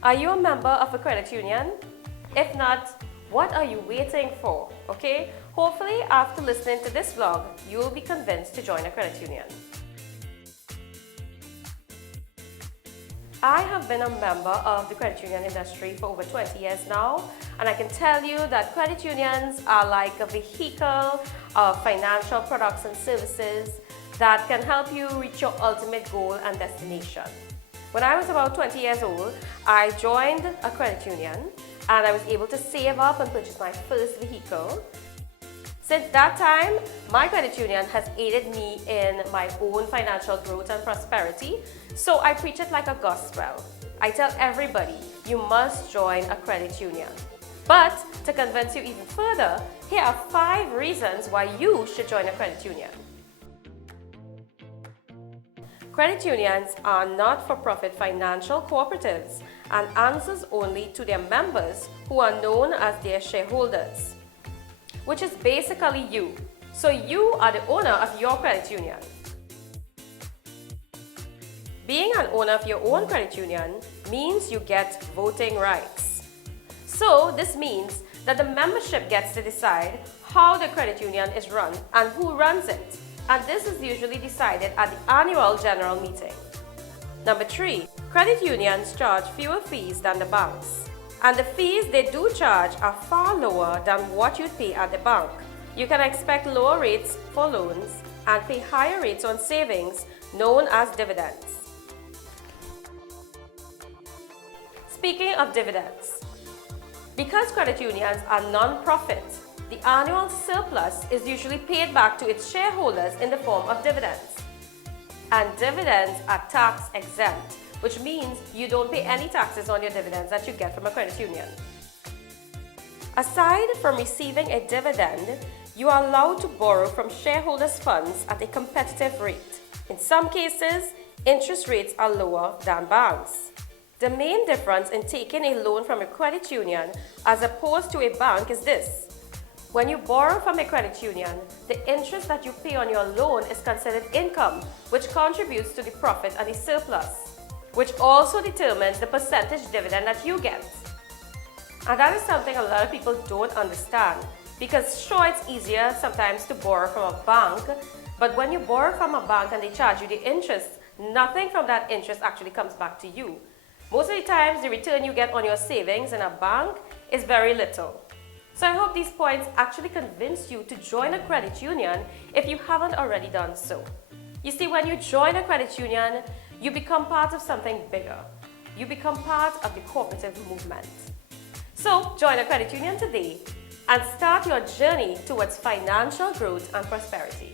Are you a member of a credit union? If not, what are you waiting for? Okay? Hopefully, after listening to this vlog, you will be convinced to join a credit union. I have been a member of the credit union industry for over 20 years now, and I can tell you that credit unions are like a vehicle of financial products and services that can help you reach your ultimate goal and destination. When I was about 20 years old, I joined a credit union and I was able to save up and purchase my first vehicle. Since that time, my credit union has aided me in my own financial growth and prosperity, so I preach it like a gospel. I tell everybody, you must join a credit union. But to convince you even further, here are 5 reasons why you should join a credit union. Credit unions are not-for-profit financial cooperatives and answers only to their members who are known as their shareholders, which is basically you. So you are the owner of your credit union. Being an owner of your own credit union means you get voting rights. So this means that the membership gets to decide how the credit union is run and who runs it. And this is usually decided at the annual general meeting. Number 3, credit unions charge fewer fees than the banks. And the fees they do charge are far lower than what you'd pay at the bank. You can expect lower rates for loans and pay higher rates on savings known as dividends. Speaking of dividends, because credit unions are non-profit, the annual surplus is usually paid back to its shareholders in the form of dividends. And dividends are tax exempt, which means you don't pay any taxes on your dividends that you get from a credit union. Aside from receiving a dividend, you are allowed to borrow from shareholders' funds at a competitive rate. In some cases, interest rates are lower than banks. The main difference in taking a loan from a credit union as opposed to a bank is this. When you borrow from a credit union, the interest that you pay on your loan is considered income, which contributes to the profit and the surplus, which also determines the percentage dividend that you get. And that is something a lot of people don't understand, because sure, it's easier sometimes to borrow from a bank, but when you borrow from a bank and they charge you the interest, nothing from that interest actually comes back to you. Most of the times, the return you get on your savings in a bank is very little. So I hope these points actually convince you to join a credit union if you haven't already done so. You see, when you join a credit union, you become part of something bigger. You become part of the cooperative movement. So join a credit union today and start your journey towards financial growth and prosperity.